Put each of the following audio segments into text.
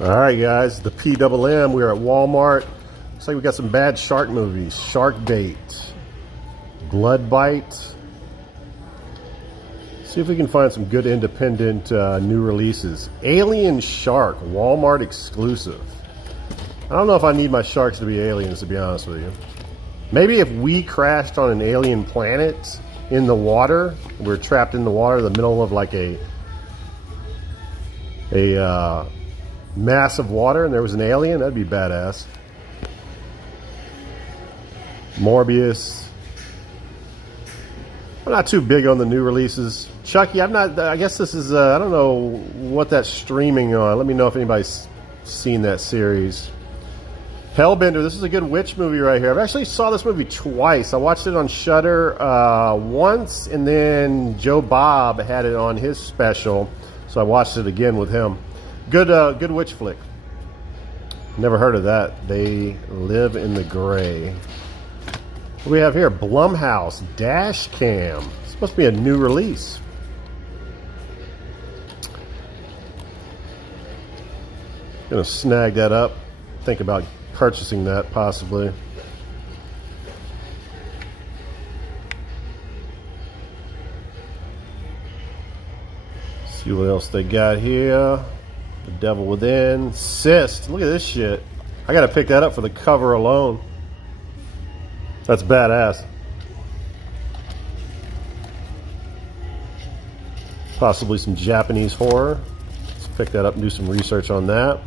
All right, guys, the P.M. We're at Walmart. Looks like we got some bad shark movies. Shark Bait, Blood Bite. See if we can find some good independent new releases. Alien Shark, Walmart exclusive. I don't know if I need my sharks to be aliens, to be honest with you. Maybe if we crashed on an alien planet in the water, we're trapped in the water in the middle of like a mass of water and there was an alien, that'd be badass. Morbius. I'm not too big on the new releases. Chucky, I'm not, I guess this is, I don't know what that's streaming on. Let me know if anybody's seen that series. Hellbender, this is a good witch movie right here. I've actually saw this movie twice. I watched it on Shudder once, and then Joe Bob had it on his special, so I watched it again with him. Good witch flick. Never heard of that. They Live in the Gray. What do we have here? Blumhouse, Dashcam. This must be a new release. Gonna snag that up. Think about purchasing that possibly. See what else they got here. The Devil Within. Cyst. Look at this shit. I gotta pick that up for the cover alone. That's badass. Possibly some Japanese horror. Let's pick that up and do some research on that.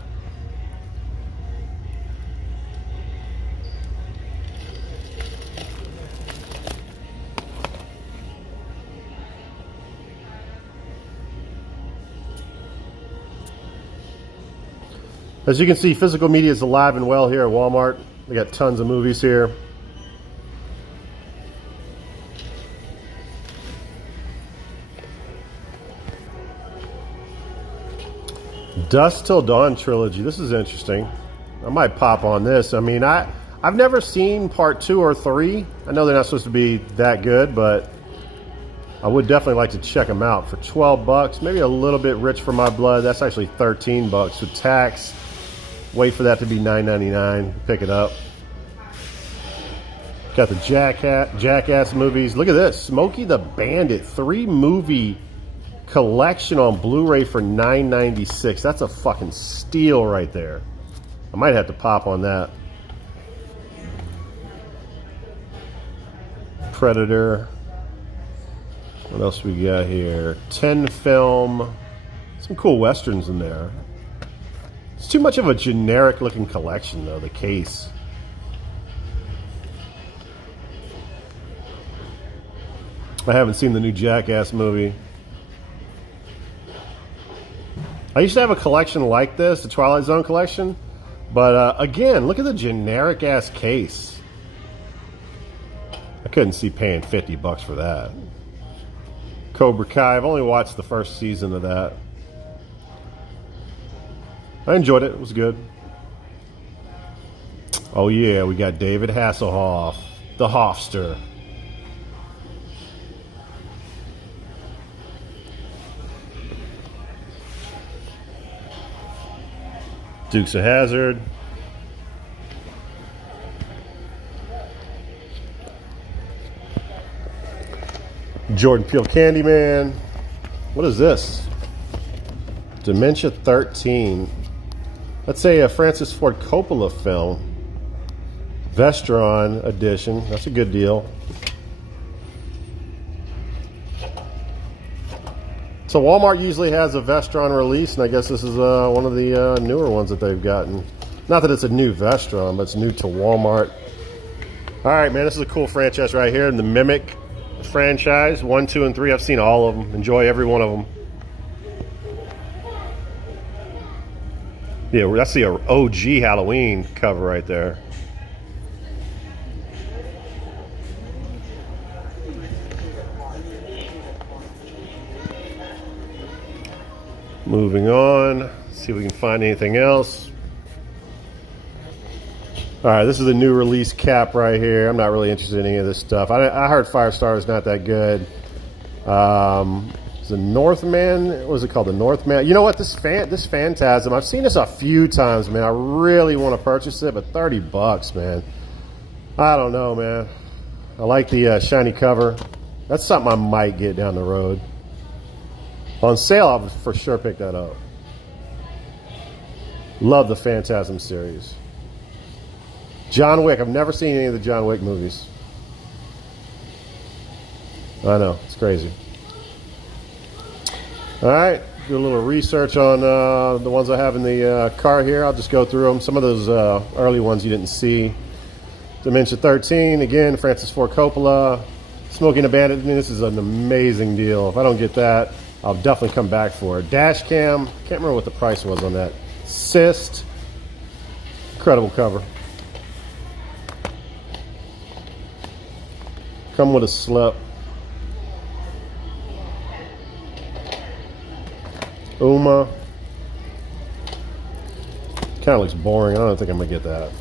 As you can see, physical media is alive and well here at Walmart. We got tons of movies here. Dusk Till Dawn trilogy. This is interesting. I might pop on this. I mean, I've never seen part 2 or 3. I know they're not supposed to be that good, but I would definitely like to check them out for 12 bucks. Maybe a little bit rich for my blood. That's actually 13 bucks with tax. Wait for that to be $9.99. Pick it up. Got the Jackass movies. Look at this. Smokey the Bandit. 3-movie collection on Blu-ray for $9.96. That's a fucking steal right there. I might have to pop on that. Predator. What else we got here? 10 film. Some cool westerns in there. It's too much of a generic looking collection though, the case. I haven't seen the new Jackass movie. I used to have a collection like this, the Twilight Zone collection, but again, look at the generic ass case. I couldn't see paying 50 bucks for that. Cobra Kai, I've only watched the first season of that. I enjoyed it. It was good. Oh yeah, we got David Hasselhoff, the Hofster. Dukes of Hazzard. Jordan Peele Candyman. What is this? Dementia 13. Let's say a Francis Ford Coppola film. Vestron edition. That's a good deal. So Walmart usually has a Vestron release, and I guess this is one of the newer ones that they've gotten. Not that it's a new Vestron, but it's new to Walmart. All right, man, this is a cool franchise right here. The Mimic franchise, 1, 2, and 3. I've seen all of them. Enjoy every one of them. Yeah, that's the OG Halloween cover right there. Moving on, see if we can find anything else. All right, this is the new release cap right here. I'm not really interested in any of this stuff. I heard Firestar is not that good. It's a Northman. What was it called? The Northman. You know what? This Phantasm, I've seen this a few times, man. I really want to purchase it, but $30, man. I don't know, man. I like the shiny cover. That's something I might get down the road. On sale, I'll for sure pick that up. Love the Phantasm series. John Wick. I've never seen any of the John Wick movies. I know. It's crazy. All right. Do a little research on the ones I have in the car here. I'll just go through them. Some of those early ones you didn't see. Dimension 13. Again, Francis Ford Coppola. Smoking a Bandit. I mean, this is an amazing deal. If I don't get that, I'll definitely come back for it. Dashcam. Can't remember what the price was on that. Cyst. Incredible cover. Come with a slip. Uma. Kind of looks boring. I don't think I'm going to get that.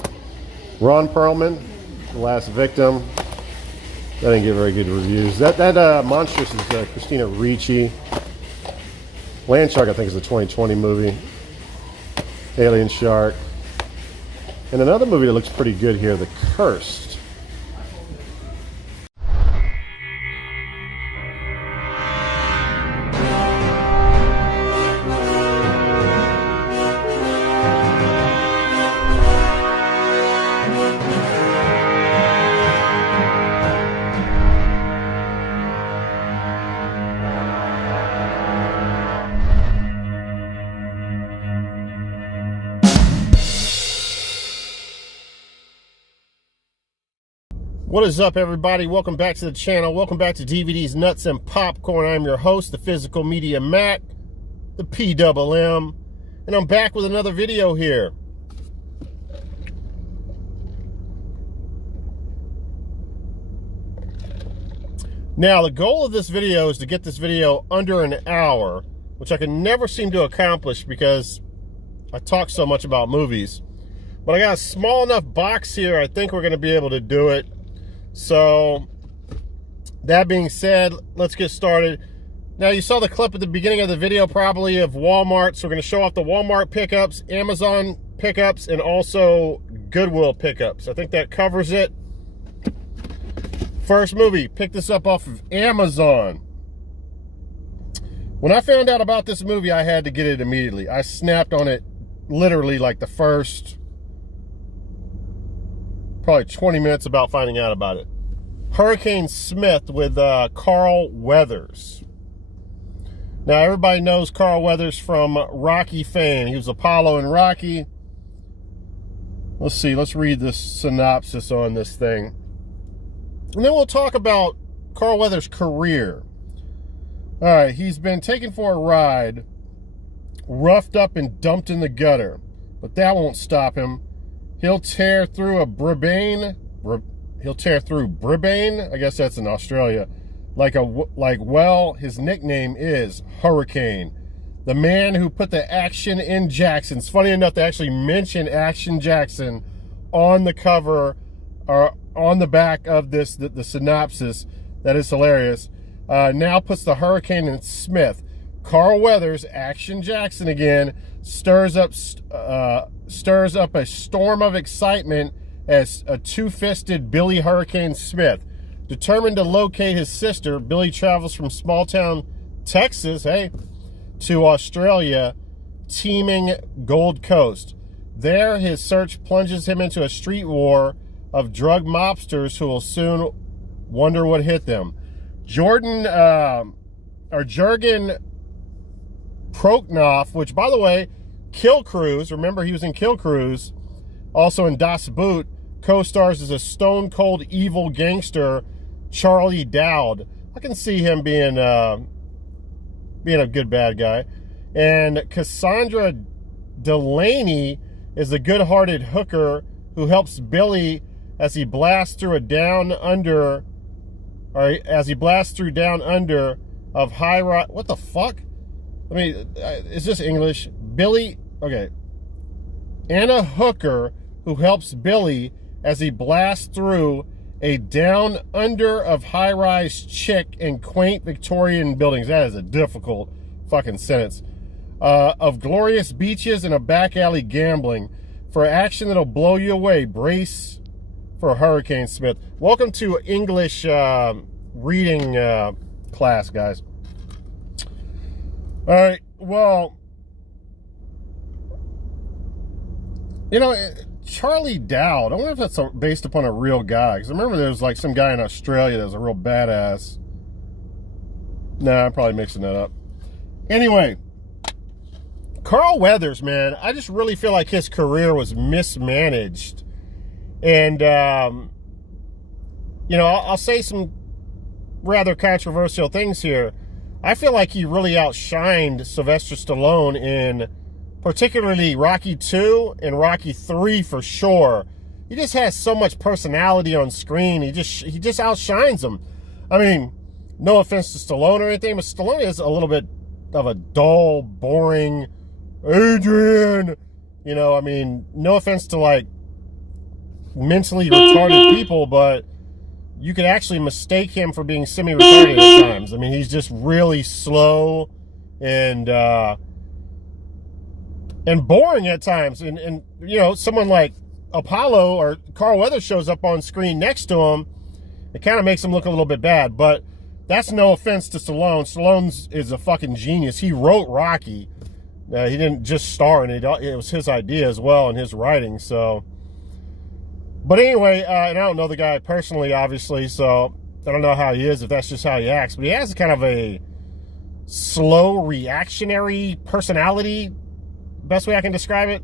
Ron Perlman. The Last Victim. That didn't get very good reviews. That Monstrous is Christina Ricci. Land Shark, I think, is a 2020 movie. Alien Shark. And another movie that looks pretty good here, The Cursed. What is up, everybody? Welcome back to the channel. Welcome back to DVDs, Nuts, and Popcorn. I'm your host, the Physical Media Mac, the PMM, and I'm back with another video here. Now, the goal of this video is to get this video under an hour, which I can never seem to accomplish because I talk so much about movies. But I got a small enough box here, I think we're going to be able to do it. So, that being said, let's get started. Now, you saw the clip at the beginning of the video probably of Walmart. So, we're going to show off the Walmart pickups, Amazon pickups, and also Goodwill pickups. I think that covers it. First movie, picked this up off of Amazon. When I found out about this movie, I had to get it immediately. I snapped on it literally like the first probably 20 minutes about finding out about it. Hurricane Smith with Carl Weathers. Now, everybody knows Carl Weathers from Rocky fame. He was Apollo in Rocky. Let's see. Let's read this synopsis on this thing. And then we'll talk about Carl Weathers' career. All right. He's been taken for a ride, roughed up and dumped in the gutter. But that won't stop him. He'll tear through Brisbane. I guess that's in Australia. Well, his nickname is Hurricane. The man who put the action in Jackson. It's funny enough, they actually mention Action Jackson on the cover or on the back of this, the synopsis. That is hilarious. Now puts the Hurricane in Smith. Carl Weathers, Action Jackson again, stirs up a storm of excitement as a two-fisted Billy Hurricane Smith. Determined to locate his sister, Billy travels from small-town Texas, to Australia, teeming Gold Coast. There, his search plunges him into a street war of drug mobsters who will soon wonder what hit them. Jurgen Prochnow, which, by the way, Kill Cruise, remember he was in Kill Cruise, also in Das Boot, co-stars as a stone-cold evil gangster, Charlie Dowd. I can see him being a good bad guy. And Cassandra Delaney is the good-hearted hooker who helps Billy as he blasts through down under of high rise. What the fuck? Is this English? Billy, okay. Anna Hooker, who helps Billy as he blasts through a down under of high-rise chick in quaint Victorian buildings. That is a difficult fucking sentence. Of glorious beaches and a back alley gambling. For action that'll blow you away, brace for Hurricane Smith. Welcome to English reading class, guys. All right, well, you know, Charlie Dowd, I wonder if that's based upon a real guy. Because I remember there was like some guy in Australia that was a real badass. Nah, I'm probably mixing that up. Anyway, Carl Weathers, man, I just really feel like his career was mismanaged. And, you know, I'll say some rather controversial things here. I feel like he really outshined Sylvester Stallone in particularly Rocky 2 and Rocky 3 for sure. He just has so much personality on screen. He just outshines him. I mean, no offense to Stallone or anything, but Stallone is a little bit of a dull, boring Adrian. You know, I mean, no offense to like mentally retarded people, but you could actually mistake him for being semi-retarded at times. I mean, he's just really slow and boring at times. And you know, someone like Apollo or Carl Weathers shows up on screen next to him, it kind of makes him look a little bit bad. But that's no offense to Stallone. Stallone is a fucking genius. He wrote Rocky. He didn't just star in it. It was his idea as well and his writing. So, but anyway, and I don't know the guy personally, obviously, so I don't know how he is, if that's just how he acts. But he has kind of a slow, reactionary personality. Best way I can describe it.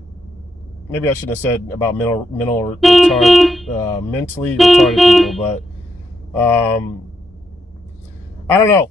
Maybe I shouldn't have said about mentally retarded people, but I don't know.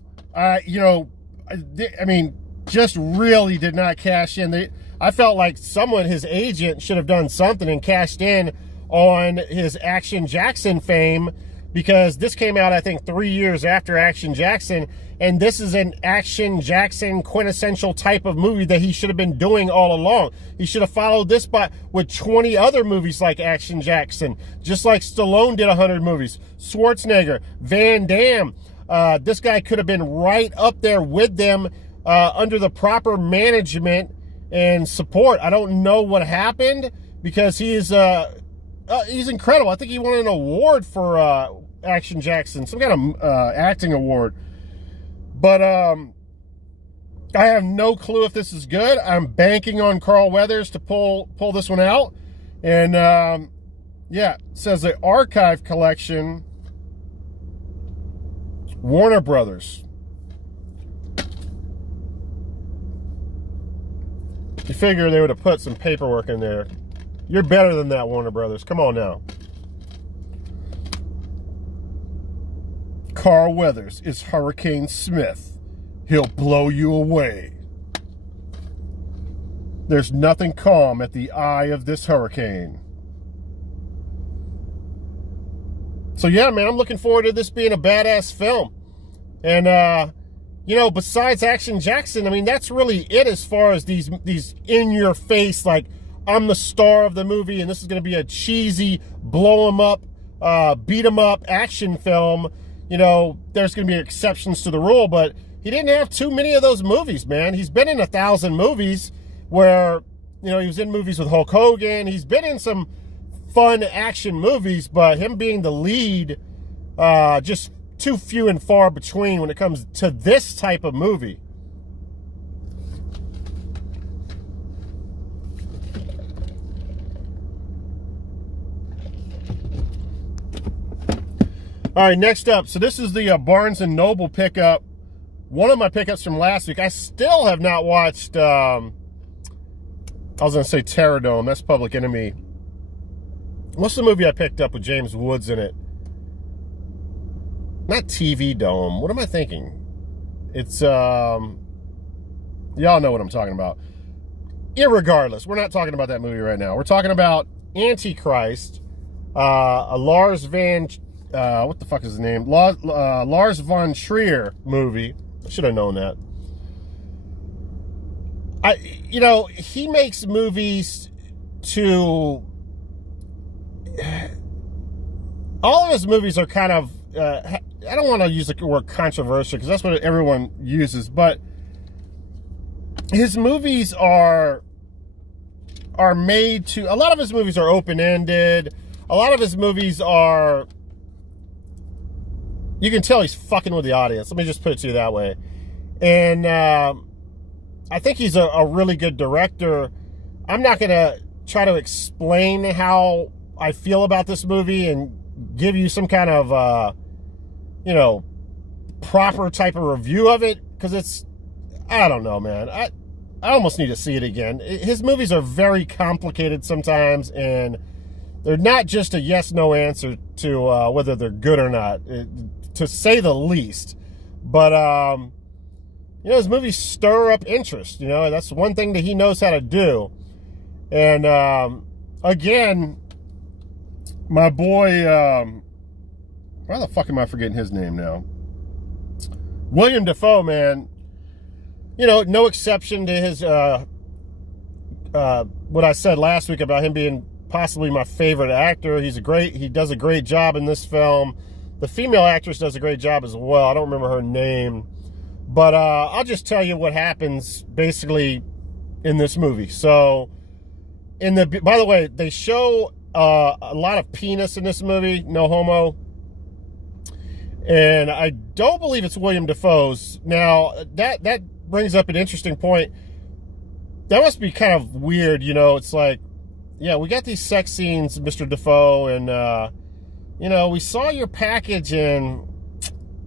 You know, I mean, just really did not cash in. I felt like someone, his agent, should have done something and cashed in on his Action Jackson fame, because this came out, I think, 3 years after Action Jackson, and this is an Action Jackson quintessential type of movie that he should have been doing all along. He should have followed this with 20 other movies like Action Jackson, just like Stallone did 100 movies. Schwarzenegger, Van Damme. This guy could have been right up there with them under the proper management and support. I don't know what happened, because he's incredible. I think he won an award for Action Jackson, some kind of acting award. But I have no clue if this is good. I'm banking on Carl Weathers to pull this one out. And yeah, it says the archive collection, Warner Brothers. You figure they would have put some paperwork in there. You're better than that, Warner Brothers. Come on now. Carl Weathers is Hurricane Smith. He'll blow you away. There's nothing calm at the eye of this hurricane. So yeah, man, I'm looking forward to this being a badass film. And you know, besides Action Jackson, I mean, that's really it as far as these in-your-face, like, I'm the star of the movie and this is going to be a cheesy, blow 'em up, beat 'em up action film. You know, there's going to be exceptions to the rule, but he didn't have too many of those movies, man. He's been in 1,000 movies where, you know, he was in movies with Hulk Hogan. He's been in some fun action movies, but him being the lead, just too few and far between when it comes to this type of movie. All right, next up. So this is the Barnes & Noble pickup. One of my pickups from last week. I still have not watched, I was going to say Terrordome. That's Public Enemy. What's the movie I picked up with James Woods in it? Not TV Dome. What am I thinking? It's, y'all know what I'm talking about. Irregardless, we're not talking about that movie right now. We're talking about Antichrist, a Lars Van... what the fuck is his name? Lars von Trier movie. I should have known that. You know, he makes movies to all of his movies are kind of, I don't want to use the word controversial because that's what everyone uses, but his movies are made to, a lot of his movies are open-ended. A lot of his movies are, you can tell he's fucking with the audience. Let me just put it to you that way. And I think he's a really good director. I'm not going to try to explain how I feel about this movie and give you some kind of, you know, proper type of review of it, because it's, I don't know, man. I almost need to see it again. His movies are very complicated sometimes, and they're not just a yes-no answer to whether they're good or not, to say the least. But, you know, his movies stir up interest. You know, that's one thing that he knows how to do. And, again, my boy, why the fuck am I forgetting his name now? William Dafoe, man. You know, no exception to his, what I said last week about him being possibly my favorite actor. He does a great job in this film. The female actress does a great job as well. I don't remember her name. But I'll just tell you what happens basically in this movie. So, by the way, they show a lot of penis in this movie, no homo. And I don't believe it's William Dafoe's. Now, that brings up an interesting point. That must be kind of weird, you know. It's like, yeah, we got these sex scenes, Mr. Dafoe, and, you know, we saw your package, and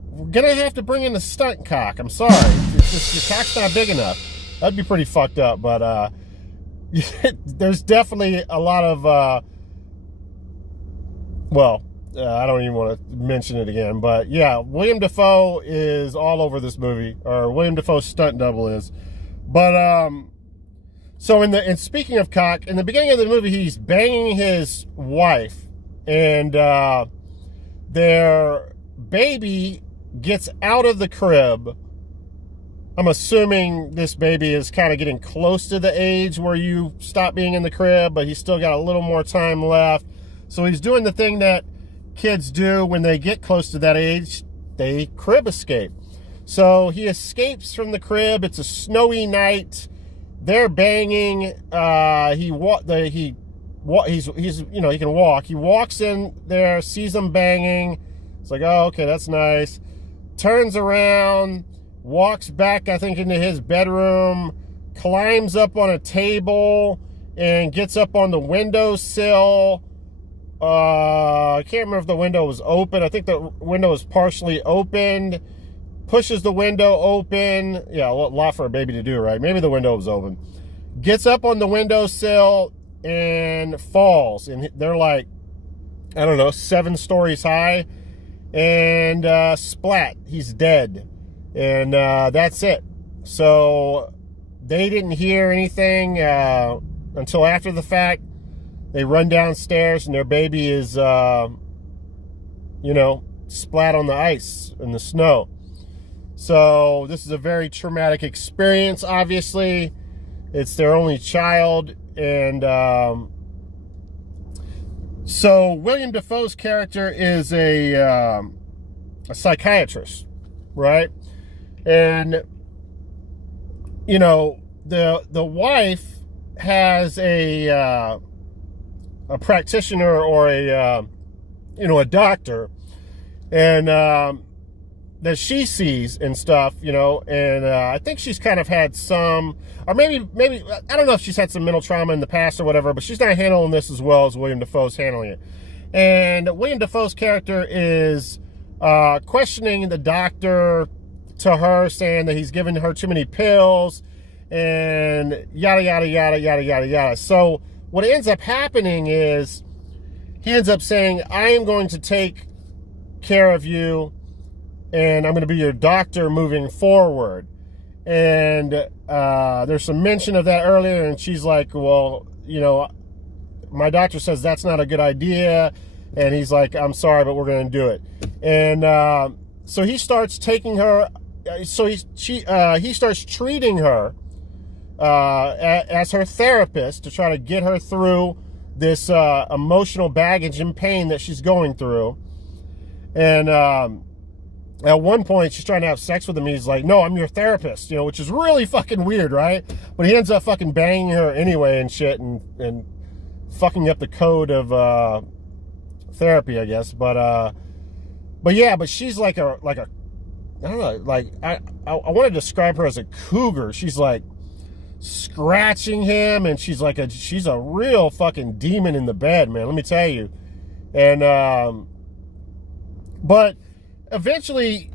we're going to have to bring in the stunt cock. I'm sorry. It's just, your cock's not big enough. That'd be pretty fucked up, but there's definitely a lot of, I don't even want to mention it again, but yeah, William Dafoe is all over this movie, or William Dafoe's stunt double is. But, so and speaking of cock, in the beginning of the movie, he's banging his wife, and their baby gets out of the crib. I'm assuming this baby is kind of getting close to the age where you stop being in the crib, but he's still got a little more time left. So he's doing the thing that kids do when they get close to that age. They crib escape. So he escapes from the crib. It's a snowy night. They're banging. He's you know, he can walk. He walks in there, sees them banging. It's like, oh, okay, that's nice. Turns around, walks back, I think, into his bedroom, climbs up on a table, and gets up on the windowsill. I can't remember if the window was open. I think the window was partially opened. Pushes the window open. Yeah, a lot for a baby to do, right? Maybe the window was open. Gets up on the windowsill and falls. And they're like, I don't know, 7 stories high. And splat. He's dead. And that's it. So they didn't hear anything until after the fact. They run downstairs and their baby is, you know, splat on the ice in the snow. So this is a very traumatic experience, obviously. It's their only child. And so William Dafoe's character is a psychiatrist, right? And, you know, the wife has a practitioner or a doctor, and that she sees and stuff, you know, and I think she's kind of had some, or maybe I don't know if she's had some mental trauma in the past or whatever, but she's not handling this as well as William Dafoe's handling it. And William Dafoe's character is questioning the doctor to her, saying that he's giving her too many pills and yada yada yada yada yada yada. So what ends up happening is he ends up saying, I am going to take care of you and I'm going to be your doctor moving forward. And there's some mention of that earlier, and she's like, well, you know, my doctor says that's not a good idea. And he's like, I'm sorry, but we're going to do it. And so he starts taking her, so he starts treating her as her therapist to try to get her through this emotional baggage and pain that she's going through. And at one point, she's trying to have sex with him. He's like, no, I'm your therapist, you know, which is really fucking weird, right? But he ends up fucking banging her anyway and shit, and fucking up the code of therapy, I guess. But yeah, but she's like a I don't know, like I want to describe her as a cougar. She's like scratching him, and she's a real fucking demon in the bed, man, let me tell you. And but eventually,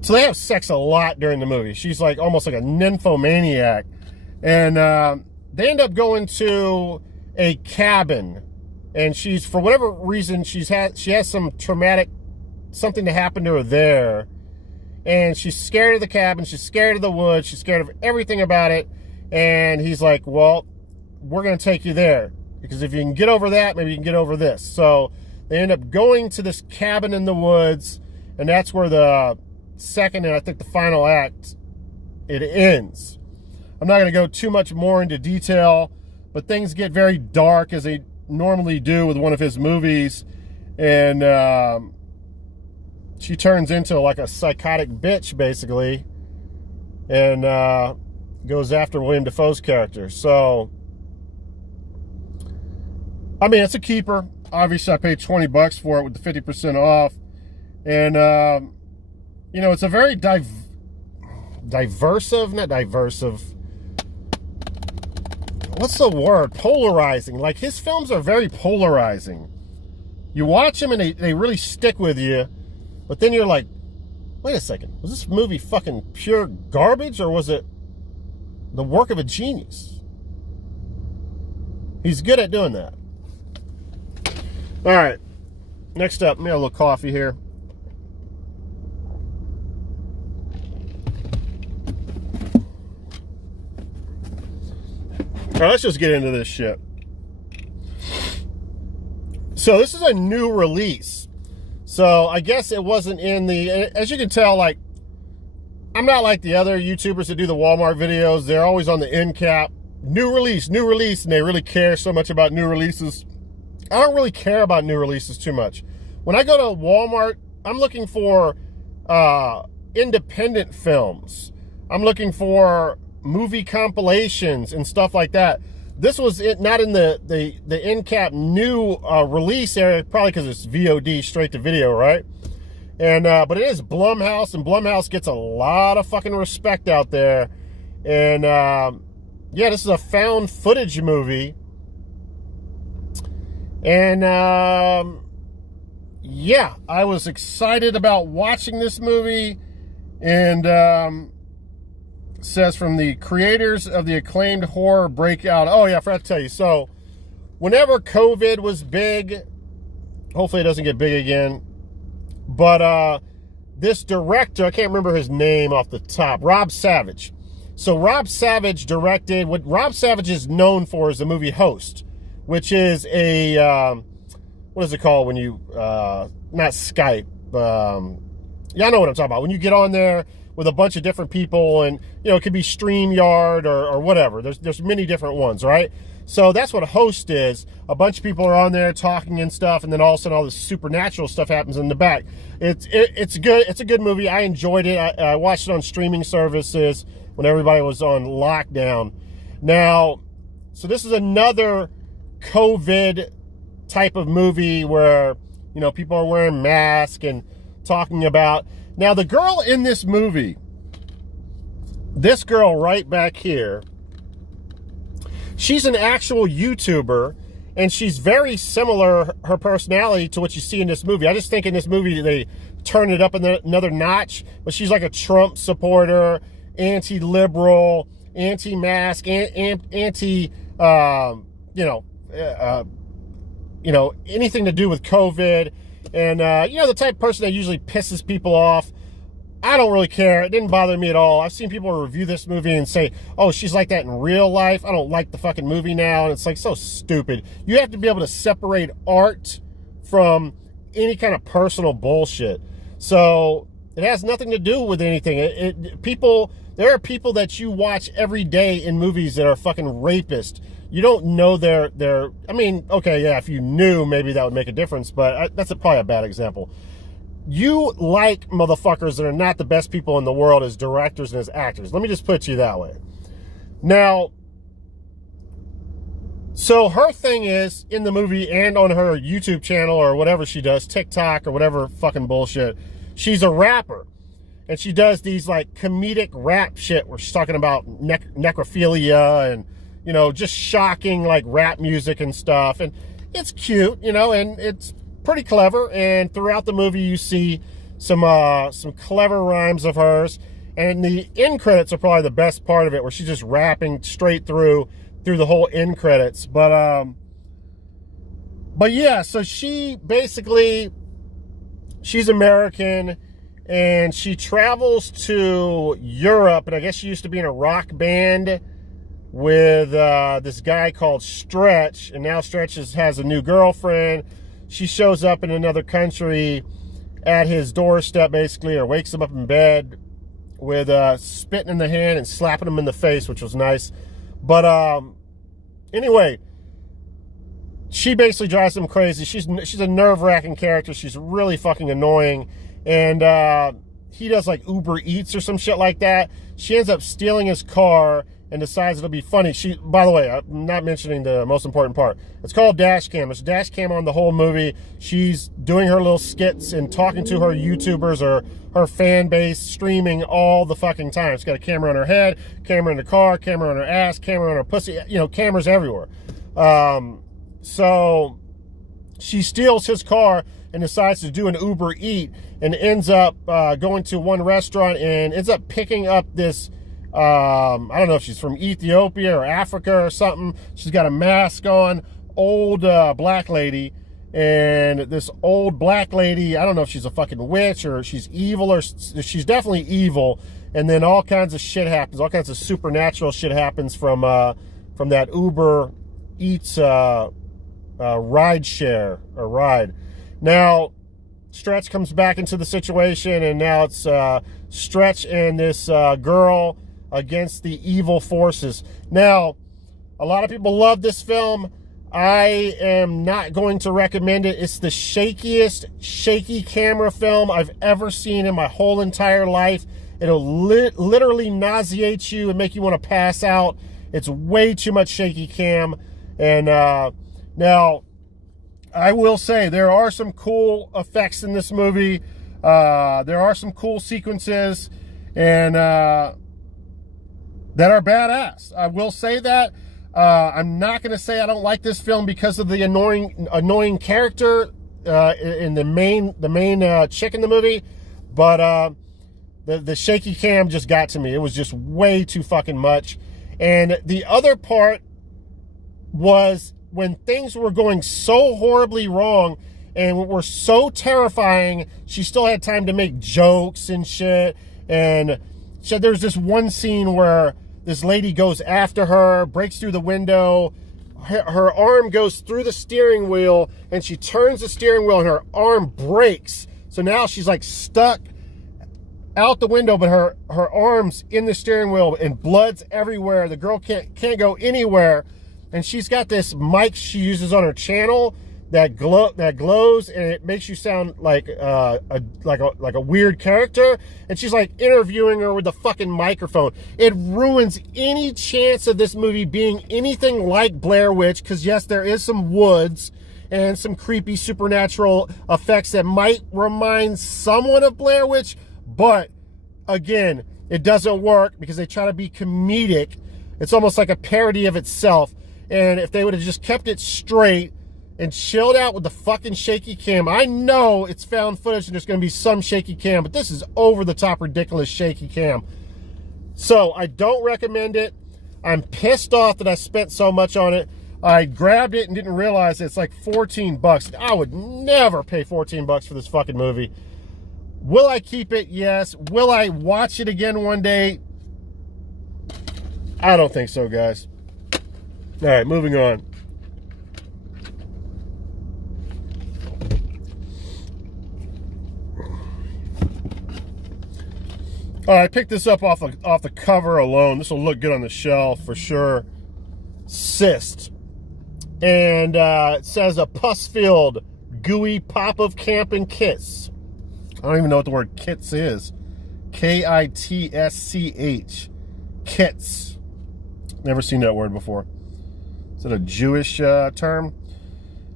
so they have sex a lot during the movie. She's like almost like a nymphomaniac. And they end up going to a cabin, and she's, for whatever reason, she has some traumatic, something to happen to her there. And she's scared of the cabin, she's scared of the woods, she's scared of everything about it. And he's like, well, we're going to take you there, because if you can get over that, maybe you can get over this. So they end up going to this cabin in the woods, and that's where the second and I think the final act, it ends. I'm not going to go too much more into detail, but things get very dark, as they normally do with one of his movies. And she turns into like a psychotic bitch, basically, and goes after William Dafoe's character. So, I mean, it's a keeper. Obviously, I paid $20 for it with the 50% off. And, you know, it's a very what's the word? Polarizing. Like, his films are very polarizing. You watch them and they really stick with you. But then you're like, wait a second. Was this movie fucking pure garbage, or was it the work of a genius? He's good at doing that. All right, next up, let me have a little coffee here. All right, let's just get into this shit. So this is a new release. So I guess it wasn't in the, as you can tell, like, I'm not like the other YouTubers that do the Walmart videos. They're always on the end cap. New release, and they really care so much about new releases. I don't really care about new releases too much. When I go to Walmart, I'm looking for independent films. I'm looking for movie compilations and stuff like that. This was not in the end cap new release area, probably because it's VOD, straight to video, right? And but it is Blumhouse, and Blumhouse gets a lot of fucking respect out there. And yeah, this is a found footage movie. And yeah, I was excited about watching this movie. And it says, from the creators of the acclaimed horror breakout. Oh yeah, I forgot to tell you. So whenever COVID was big, hopefully it doesn't get big again, but this director, I can't remember his name off the top, Rob Savage. So Rob Savage directed, what Rob Savage is known for is the movie Host, which is a, what is it called when you, not Skype, yeah, I know what I'm talking about. When you get on there with a bunch of different people, and, you know, it could be StreamYard or whatever. There's many different ones, right? So that's what a Host is. A bunch of people are on there talking and stuff, and then all of a sudden all this supernatural stuff happens in the back. It's good. It's a good movie. I enjoyed it. I watched it on streaming services when everybody was on lockdown. Now, so this is another COVID type of movie where, you know, people are wearing masks and talking about. Now, the girl in this movie, this girl right back here, she's an actual YouTuber, and she's very similar, her personality, to what you see in this movie. I just think in this movie they turn it up another notch, but she's like a Trump supporter, anti-liberal, anti-mask, anti, anything to do with COVID. And, you know, the type of person that usually pisses people off. I don't really care. It didn't bother me at all. I've seen people review this movie and say, oh, she's like that in real life. I don't like the fucking movie now. And it's like so stupid. You have to be able to separate art from any kind of personal bullshit. So it has nothing to do with anything. There are people that you watch every day in movies that are fucking rapists. you don't know their. I mean, okay, yeah, if you knew, maybe that would make a difference, but that's probably a bad example. You like motherfuckers that are not the best people in the world as directors and as actors. Let me just put it to you that way. Now, so her thing is, in the movie and on her YouTube channel or whatever she does, TikTok or whatever fucking bullshit, she's a rapper. And she does these like comedic rap shit where she's talking about necrophilia and, you know, just shocking like rap music and stuff. And it's cute, you know, and it's pretty clever. And throughout the movie you see some clever rhymes of hers. And the end credits are probably the best part of it, where she's just rapping straight through the whole end credits. But yeah, so she basically, she's American and she travels to Europe, and I guess she used to be in a rock band with this guy called Stretch, and now Stretch has a new girlfriend. She shows up in another country at his doorstep, basically, or wakes him up in bed with spitting in the hand and slapping him in the face, which was nice. But anyway, she basically drives him crazy. She's a nerve-wracking character. She's really fucking annoying. And he does like Uber Eats or some shit like that. She ends up stealing his car and decides it'll be funny. By the way, I'm not mentioning the most important part. It's called Dashcam. There's Dashcam on the whole movie. She's doing her little skits and talking to her YouTubers or her fan base, streaming all the fucking time. She's got a camera on her head, camera in the car, camera on her ass, camera on her pussy, you know, cameras everywhere. So she steals his car and decides to do an Uber Eat, and ends up going to one restaurant and ends up picking up this, I don't know if she's from Ethiopia or Africa or something. She's got a mask on, old black lady. And this old black lady, I don't know if she's a fucking witch or she's evil, or she's definitely evil. And then all kinds of shit happens. All kinds of supernatural shit happens from that Uber Eats ride. Now, Stretch comes back into the situation, and now it's Stretch and this girl against the evil forces. Now, a lot of people love this film. I am not going to recommend it. It's the shakiest shaky camera film I've ever seen in my whole entire life. It'll literally nauseate you and make you want to pass out. It's way too much shaky cam. And now, I will say there are some cool effects in this movie. There are some cool sequences and that are badass. I will say that. I'm not going to say I don't like this film because of the annoying character in the main chick in the movie, but the shaky cam just got to me. It was just way too fucking much. And the other part was when things were going so horribly wrong and were so terrifying, she still had time to make jokes and shit. And so there's this one scene where this lady goes after her, breaks through the window. Her arm goes through the steering wheel, and she turns the steering wheel, and her arm breaks. So now she's like stuck out the window, but her arm's in the steering wheel, and blood's everywhere. The girl can't go anywhere, and she's got this mic she uses on her channel that glows, and it makes you sound like a weird character. And she's like interviewing her with the fucking microphone. It ruins any chance of this movie being anything like Blair Witch, because yes, there is some woods and some creepy supernatural effects that might remind somewhat of Blair Witch, but again, it doesn't work because they try to be comedic. It's almost like a parody of itself. And if they would have just kept it straight and chilled out with the fucking shaky cam. I know it's found footage and there's going to be some shaky cam, but this is over the top ridiculous shaky cam. So I don't recommend it. I'm pissed off that I spent so much on it. I grabbed it and didn't realize it's like 14 bucks. I would never pay 14 bucks for this fucking movie. Will I keep it? Yes. Will I watch it again one day? I don't think so, guys. All right, moving on. All right, I picked this up off the cover alone. This will look good on the shelf for sure. Cyst. And it says a pus-filled, gooey pop of camp and kiss. I don't even know what the word kits is. Kitsch. Kits. Never seen that word before. Is it a Jewish term?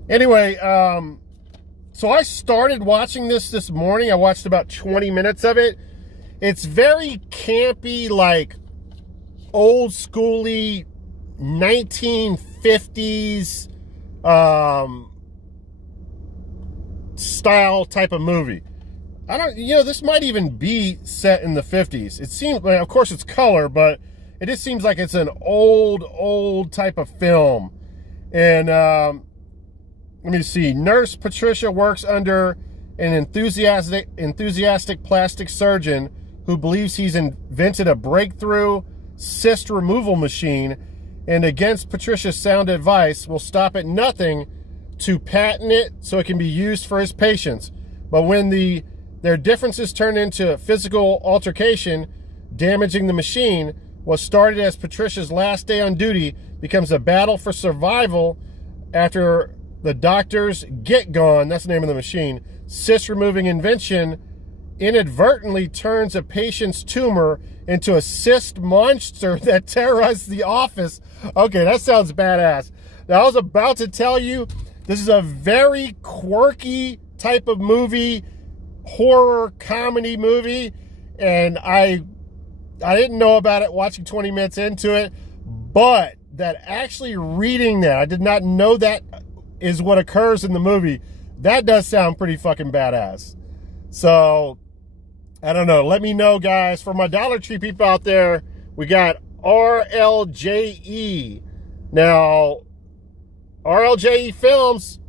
Anyway, so I started watching this morning. I watched about 20 minutes of it. It's very campy, like old schooly 1950s style type of movie. This might even be set in the 50s. It seems, of course it's color, but it just seems like it's an old type of film. And let me see. Nurse Patricia works under an enthusiastic plastic surgeon who believes he's invented a breakthrough cyst removal machine, and against Patricia's sound advice will stop at nothing to patent it so it can be used for his patients. But when their differences turn into physical altercation, damaging the machine, what started as Patricia's last day on duty becomes a battle for survival after the doctors get gone. That's the name of the machine. Cyst removing invention inadvertently turns a patient's tumor into a cyst monster that terrorizes the office. Okay, that sounds badass. Now, I was about to tell you, this is a very quirky type of movie, horror comedy movie, and I didn't know about it watching 20 minutes into it, but that actually reading that, I did not know that is what occurs in the movie. That does sound pretty fucking badass. So, I don't know. Let me know, guys. For my Dollar Tree people out there, we got RLJE. Now, RLJE films,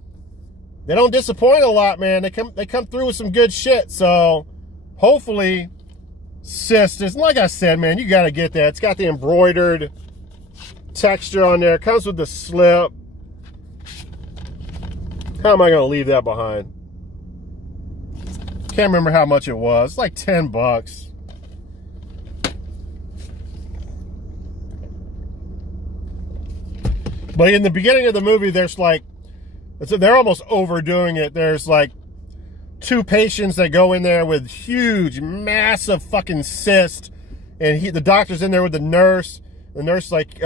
they don't disappoint a lot, man. They come through with some good shit. So, hopefully, Cyst is, like I said, man, you got to get that. It's got the embroidered texture on there. It comes with the slip. How am I going to leave that behind? Can't remember how much it was. It's like $10. But in the beginning of the movie, there's like, they're almost overdoing it. There's like 2 patients that go in there with huge, massive fucking cyst. And the doctor's in there with the nurse. The nurse like,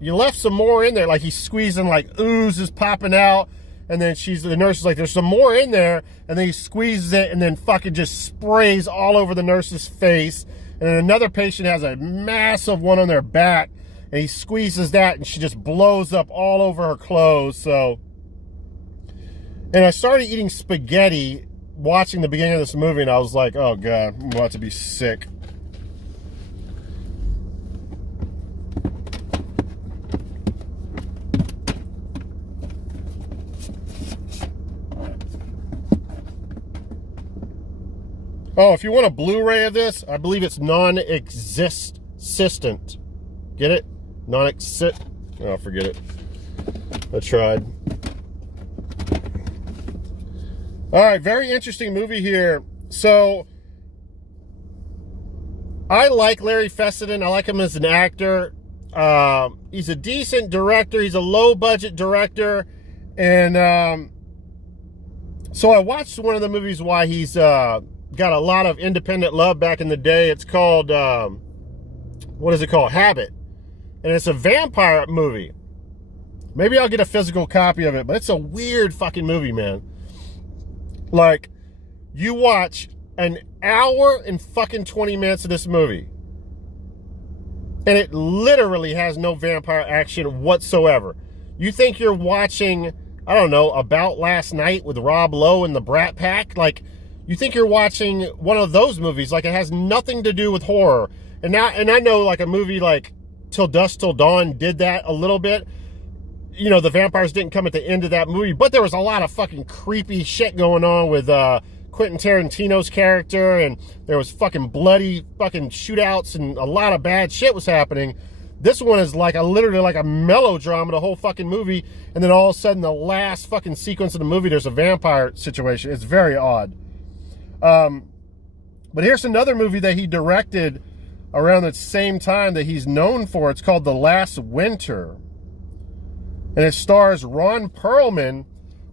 you left some more in there. Like he's squeezing, like ooze is popping out. And then the nurse is like, there's some more in there. And then he squeezes it and then fucking just sprays all over the nurse's face. And then another patient has a massive one on their back. And he squeezes that and she just blows up all over her clothes. So, and I started eating spaghetti watching the beginning of this movie. And I was like, oh God, I'm about to be sick. Oh, if you want a Blu-ray of this, I believe it's non-existent. Get it? Non-exist. Oh, forget it. I tried. All right, very interesting movie here. So, I like Larry Fessenden. I like him as an actor. He's a decent director. He's a low-budget director. And so I watched one of the movies why he's got a lot of independent love back in the day. It's called, what is it called? Habit. And it's a vampire movie. Maybe I'll get a physical copy of it, but it's a weird fucking movie, man. Like, you watch an hour and fucking 20 minutes of this movie, and it literally has no vampire action whatsoever. You think you're watching, I don't know, About Last Night with Rob Lowe and the Brat Pack? Like, you think you're watching one of those movies. Like, it has nothing to do with horror. And I know, like, a movie like Till Dusk Till Dawn did that a little bit. You know, the vampires didn't come at the end of that movie, but there was a lot of fucking creepy shit going on with Quentin Tarantino's character, and there was fucking bloody fucking shootouts, and a lot of bad shit was happening. This one is like literally like a melodrama, the whole fucking movie, and then all of a sudden the last fucking sequence of the movie, there's a vampire situation. It's very odd. But here's another movie that he directed around the same time that he's known for. It's called The Last Winter. And it stars Ron Perlman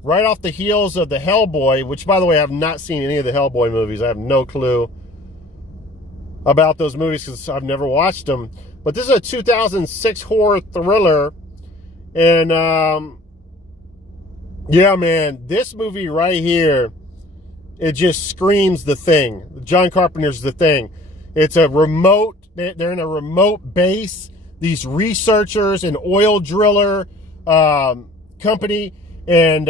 right off the heels of the Hellboy, which, by the way, I have not seen any of the Hellboy movies. I have no clue about those movies because I've never watched them. But this is a 2006 horror thriller. And, yeah, man, this movie right here, it just screams The Thing. John Carpenter's The Thing. It's a remote, they're in a remote base. These researchers, an oil driller company, and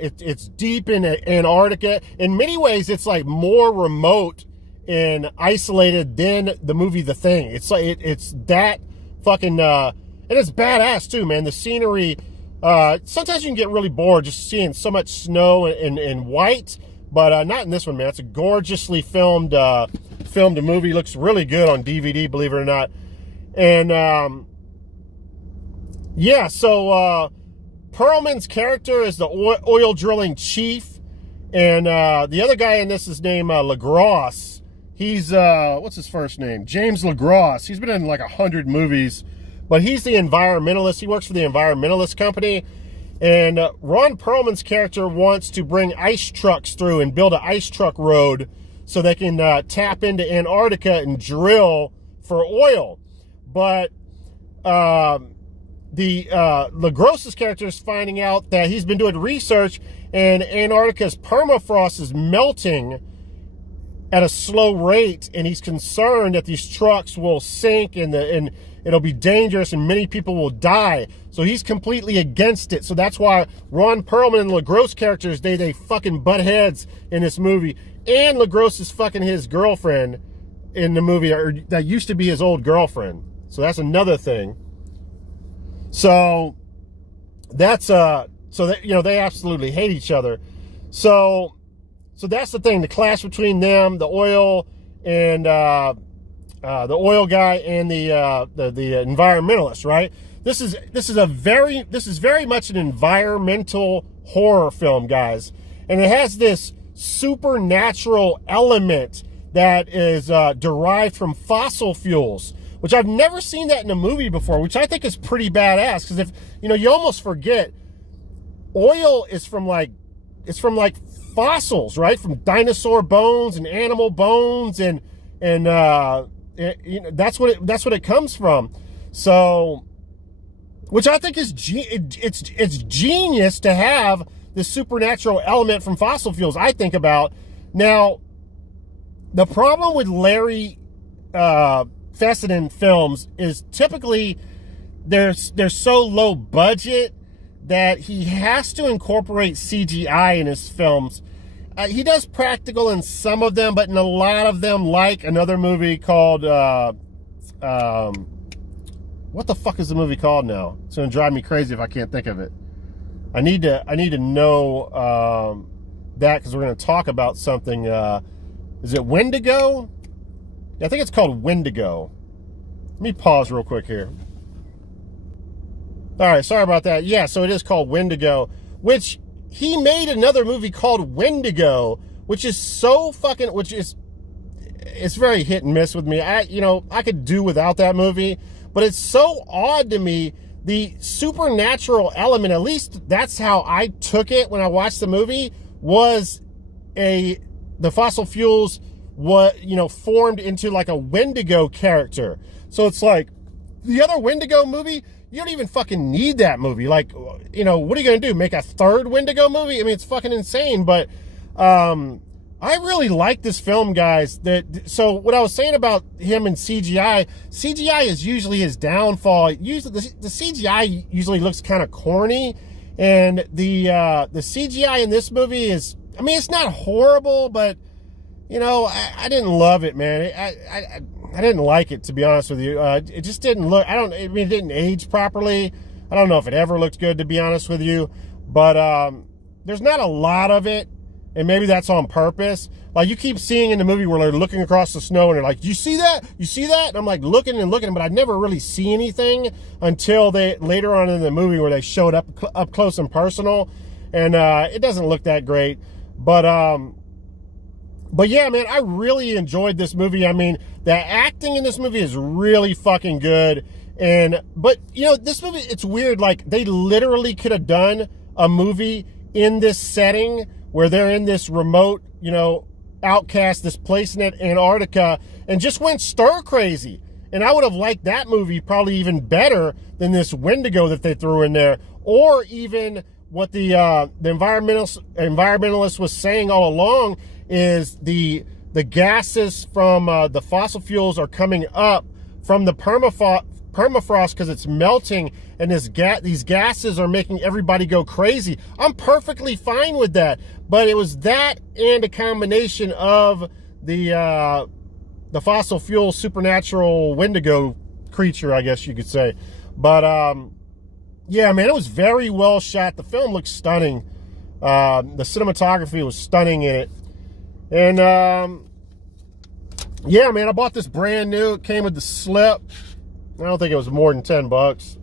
it's deep in Antarctica. In many ways, it's like more remote and isolated than the movie The Thing. It's like it's that fucking and it's badass too, man. The scenery. Sometimes you can get really bored just seeing so much snow and white, but not in this one, man. It's a gorgeously filmed movie. Looks really good on DVD, believe it or not. And yeah, so Perlman's character is the oil drilling chief, and the other guy in this is named LaGrosse. He's what's his first name? James LaGrosse. He's been in like 100 movies, but he's the environmentalist. He works for the environmentalist company, and Ron Perlman's character wants to bring ice trucks through and build an ice truck road so they can tap into Antarctica and drill for oil. But LaGrosse's character is finding out that he's been doing research, and Antarctica's permafrost is melting at a slow rate, and he's concerned that these trucks will sink and it'll be dangerous and many people will die. So he's completely against it. So that's why Ron Perlman and LaGrosse characters, they fucking butt heads in this movie. And LaGrosse is fucking his girlfriend in the movie, or that used to be his old girlfriend. So that's another thing. So that's so that, you know, they absolutely hate each other. So that's the thing, the clash between them, the oil and the oil guy and the environmentalist, right? This is very much an environmental horror film, guys, and it has this supernatural element that is derived from fossil fuels, which I've never seen that in a movie before, which I think is pretty badass. Because if you know, you almost forget oil is from like fossils, right? From dinosaur bones and animal bones, and you know, that's what it comes from. So, which I think is it's genius to have this supernatural element from fossil fuels. I think about now. The problem with Larry Fessenden films is typically they're so low budget that he has to incorporate CGI in his films. He does practical in some of them, but in a lot of them, like another movie called what the fuck is the movie called now? It's gonna drive me crazy if I can't think of it. I need to know that, because we're gonna talk about something. Is it Wendigo? I think it's called Wendigo. Let me pause real quick here. All right, sorry about that. Yeah, so it is called Wendigo, which he made another movie called Wendigo, which is so fucking, it's very hit and miss with me. I could do without that movie, but it's so odd to me. The supernatural element, at least that's how I took it when I watched the movie, was the fossil fuels formed into like a Wendigo character. So it's like the other Wendigo movie, you don't even fucking need that movie. Like, you know, what are you going to do? Make a third Wendigo movie? I mean, it's fucking insane. But I really like this film, guys. So what I was saying about him and CGI is usually his downfall. Usually the CGI usually looks kind of corny, and the CGI in this movie is, I mean, it's not horrible, but you know, I didn't love it, man. I didn't like it, to be honest with you. It just didn't look, it didn't age properly. I don't know if it ever looked good, to be honest with you. But there's not a lot of it, and maybe that's on purpose. Like, you keep seeing in the movie where they're looking across the snow and they're like, you see that? You see that? And I'm like looking and looking, but I never really see anything until later on in the movie where they showed up close and personal. And it doesn't look that great. But But yeah, man, I really enjoyed this movie. I mean, the acting in this movie is really fucking good. But you know, this movie, it's weird. Like, they literally could have done a movie in this setting where they're in this remote, you know, outcast, this place in Antarctica, and just went stir crazy. And I would have liked that movie probably even better than this Wendigo that they threw in there, or even what the environmentalist was saying all along is the gases from the fossil fuels are coming up from the permafrost because it's melting, and these gases are making everybody go crazy. I'm perfectly fine with that, but it was that and a combination of the fossil fuel supernatural Wendigo creature, I guess you could say. But yeah, man, it was very well shot. The film looked stunning. The cinematography was stunning in it. And yeah, man, I bought this brand new. It came with the slip. I don't think it was more than $10.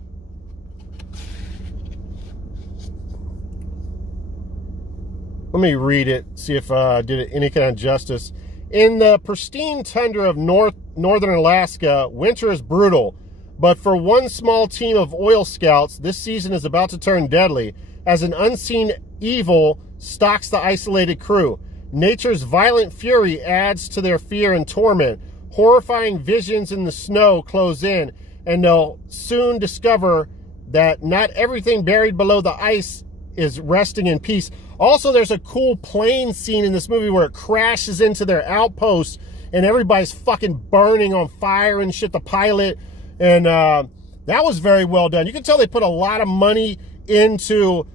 Let me read it, see if I did it any kind of justice. In the pristine tundra of northern Alaska, winter is brutal. But for one small team of oil scouts, this season is about to turn deadly as an unseen evil stalks the isolated crew. Nature's violent fury adds to their fear and torment. Horrifying visions in the snow close in, and they'll soon discover that not everything buried below the ice is resting in peace. Also, there's a cool plane scene in this movie where it crashes into their outpost and everybody's fucking burning on fire and shit, the pilot. And that was very well done. You can tell they put a lot of money into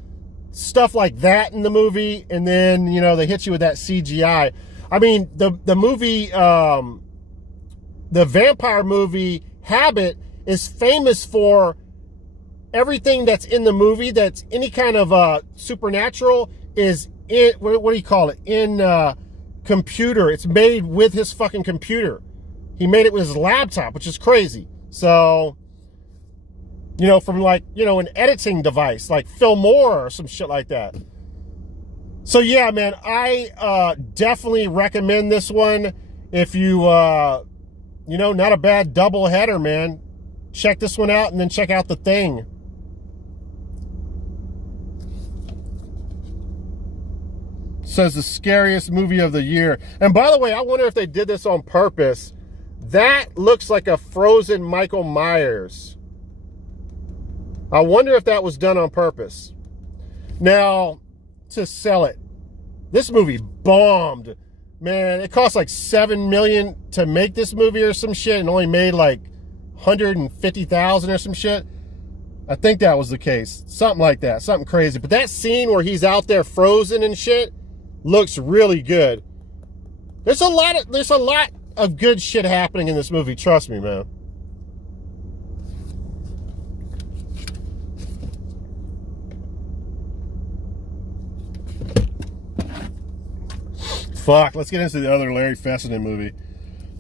stuff like that in the movie, and then, you know, they hit you with that CGI. I mean, the movie, the vampire movie Habit is famous for everything that's in the movie that's any kind of supernatural is in, what do you call it, in computer. It's made with his fucking computer. He made it with his laptop, which is crazy. So, you know, from like, you know, an editing device like Filmora or some shit like that. So yeah, man, I definitely recommend this one. If you, you know, not a bad double header, man. Check this one out and then check out The Thing. Says the scariest movie of the year. And by the way, I wonder if they did this on purpose. That looks like a frozen Michael Myers. I wonder if that was done on purpose. Now, to sell it, this movie bombed. Man, it cost like $7 million to make this movie or some shit, and only made like $150,000 or some shit. I think that was the case. Something like that. Something crazy. But that scene where he's out there frozen and shit looks really good. There's a lot of good shit happening in this movie. Trust me, man. Fuck, let's get into the other Larry Fessenden movie.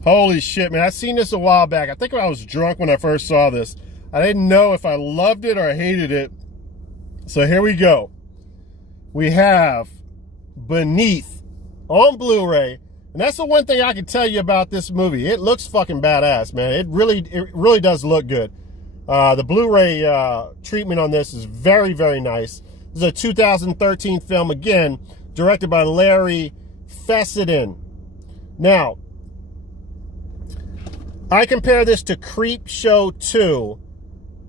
Holy shit, man. I seen this a while back. I think I was drunk when I first saw this. I didn't know if I loved it or hated it. So here we go. We have Beneath on Blu-ray. And that's the one thing I can tell you about this movie. It looks fucking badass, man. It really does look good. The Blu-ray treatment on this is very, very nice. This is a 2013 film, again, directed by Larry Fessenden. Now, I compare this to Creepshow 2,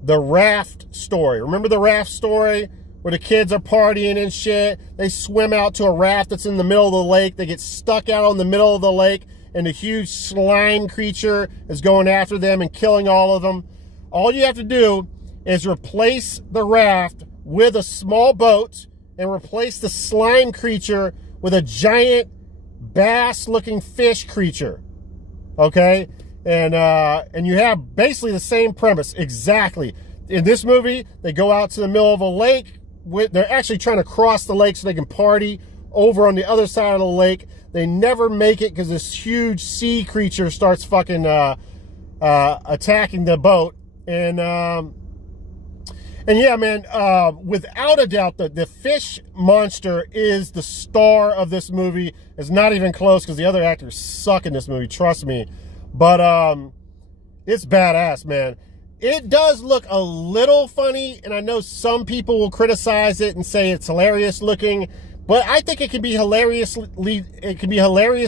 the raft story. Remember the raft story where the kids are partying and shit? They swim out to a raft that's in the middle of the lake. They get stuck out on the middle of the lake, and a huge slime creature is going after them and killing all of them. All you have to do is replace the raft with a small boat and replace the slime creature with a giant bass-looking fish creature. Okay? And you have basically the same premise, exactly. In this movie, they go out to the middle of a lake. They're actually trying to cross the lake so they can party over on the other side of the lake. They never make it because this huge sea creature starts fucking attacking the boat. And And yeah, man, without a doubt, the fish monster is the star of this movie. It's not even close because the other actors suck in this movie, trust me. But it's badass, man. It does look a little funny, and I know some people will criticize it and say it's hilarious looking, but I think it can be hilarious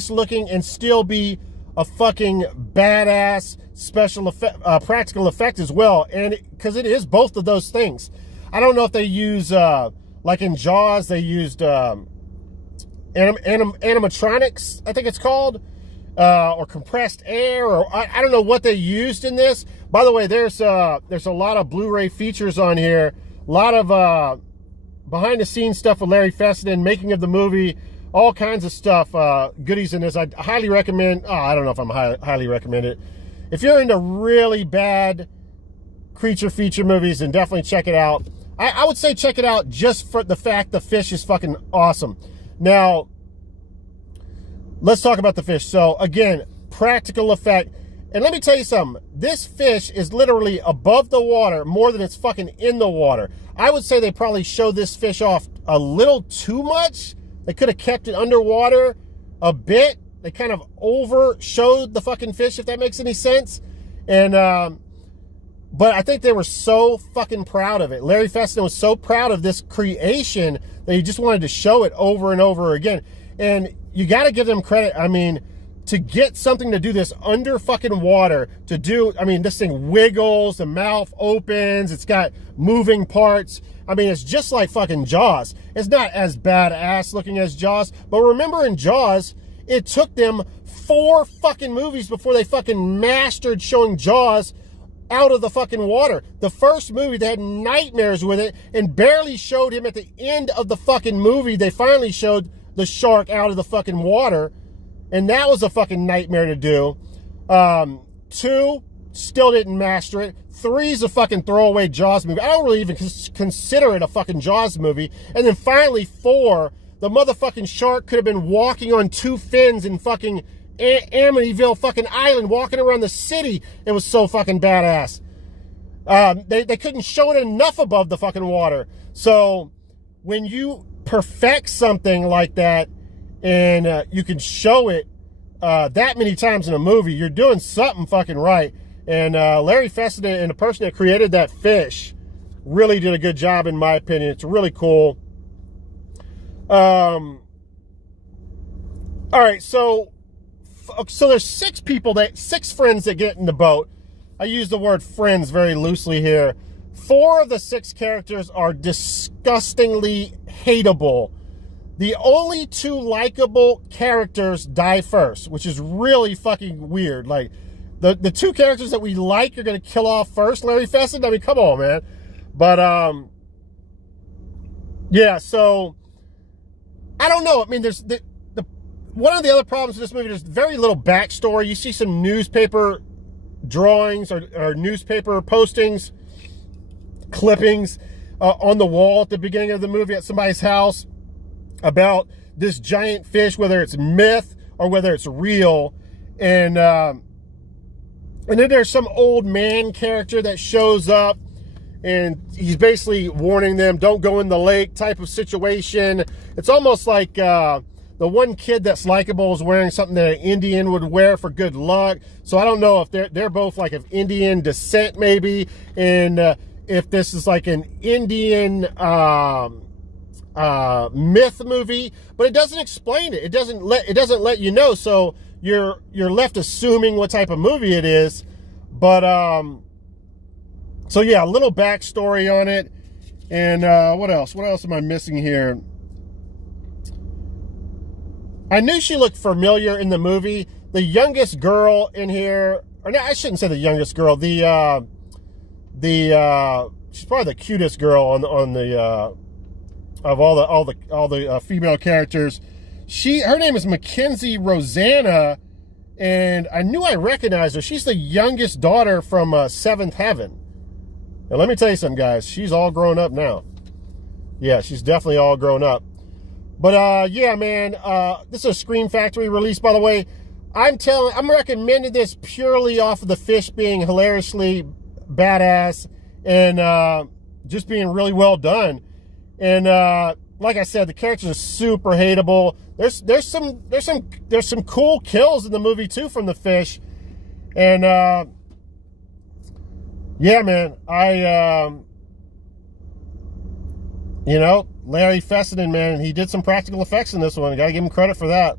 looking and still be a fucking badass special effect, practical effect as well, and because it is both of those things. I don't know if they use like in Jaws they used animatronics, I think it's called, or compressed air, or I don't know what they used in this. By the way, there's a lot of Blu-ray features on here, a lot of behind the scenes stuff with Larry Fessenden, making of the movie, all kinds of stuff, goodies in this. I highly recommend. Oh, I don't know if I'm highly recommend it. If you're into really bad creature feature movies, then definitely check it out. I would say check it out just for the fact the fish is fucking awesome. Now, let's talk about the fish. So again, practical effect. And let me tell you something. This fish is literally above the water more than it's fucking in the water. I would say they probably showed this fish off a little too much. They could have kept it underwater a bit. They kind of overshowed the fucking fish, if that makes any sense. And, but I think they were so fucking proud of it. Larry Fessenden was so proud of this creation that he just wanted to show it over and over again. And you got to give them credit. I mean, to get something to do this under fucking water, to do, I mean, this thing wiggles, the mouth opens, it's got moving parts. I mean, it's just like fucking Jaws. It's not as badass looking as Jaws, but remember in Jaws, it took them 4 fucking movies before they fucking mastered showing Jaws out of the fucking water. The first movie, they had nightmares with it and barely showed him at the end of the fucking movie. They finally showed the shark out of the fucking water, and that was a fucking nightmare to do. 2, still didn't master it. 3 is a fucking throwaway Jaws movie. I don't really even consider it a fucking Jaws movie. And then finally 4, the motherfucking shark could have been walking on 2 fins in fucking Amityville fucking Island, walking around the city. It was so fucking badass. They couldn't show it enough above the fucking water. So when you perfect something like that and you can show it that many times in a movie, you're doing something fucking right. And Larry Fessenden and the person that created that fish really did a good job, in my opinion. It's really cool. All right, so there's 6 friends that get in the boat. I use the word friends very loosely here. 4 of the 6 characters are disgustingly hateable. The only 2 likable characters die first, which is really fucking weird. Like, the 2 characters that we like are going to kill off first. Larry Fessenden, I mean, come on, man. But, yeah, so, I don't know. I mean, there's one of the other problems with this movie, there's very little backstory. You see some newspaper drawings or newspaper postings, clippings on the wall at the beginning of the movie at somebody's house about this giant fish, whether it's myth or whether it's real. And then there's some old man character that shows up, and he's basically warning them, don't go in the lake type of situation. It's almost like the one kid that's likable is wearing something that an Indian would wear for good luck. So I don't know if they're both like of Indian descent maybe, and if this is like an Indian myth movie, but it doesn't explain it. It doesn't let you know. So you're left assuming what type of movie it is. But so yeah, a little backstory on it. And what else? What else am I missing here? I knew she looked familiar in the movie. The youngest girl in here, or no, I shouldn't say the youngest girl. She's probably the cutest girl on the of all the female characters. Her name is Mackenzie Rosanna, and I knew I recognized her. She's the youngest daughter from Seventh Heaven. And let me tell you something, guys. She's all grown up now. Yeah, she's definitely all grown up. But yeah, man, this is a Scream Factory release, by the way. I'm recommending this purely off of the fish being hilariously badass, and just being really well done. And like I said, the characters are super hateable. There's some cool kills in the movie too from the fish. And yeah, man, you know, Larry Fessenden, man, he did some practical effects in this one. Gotta give him credit for that.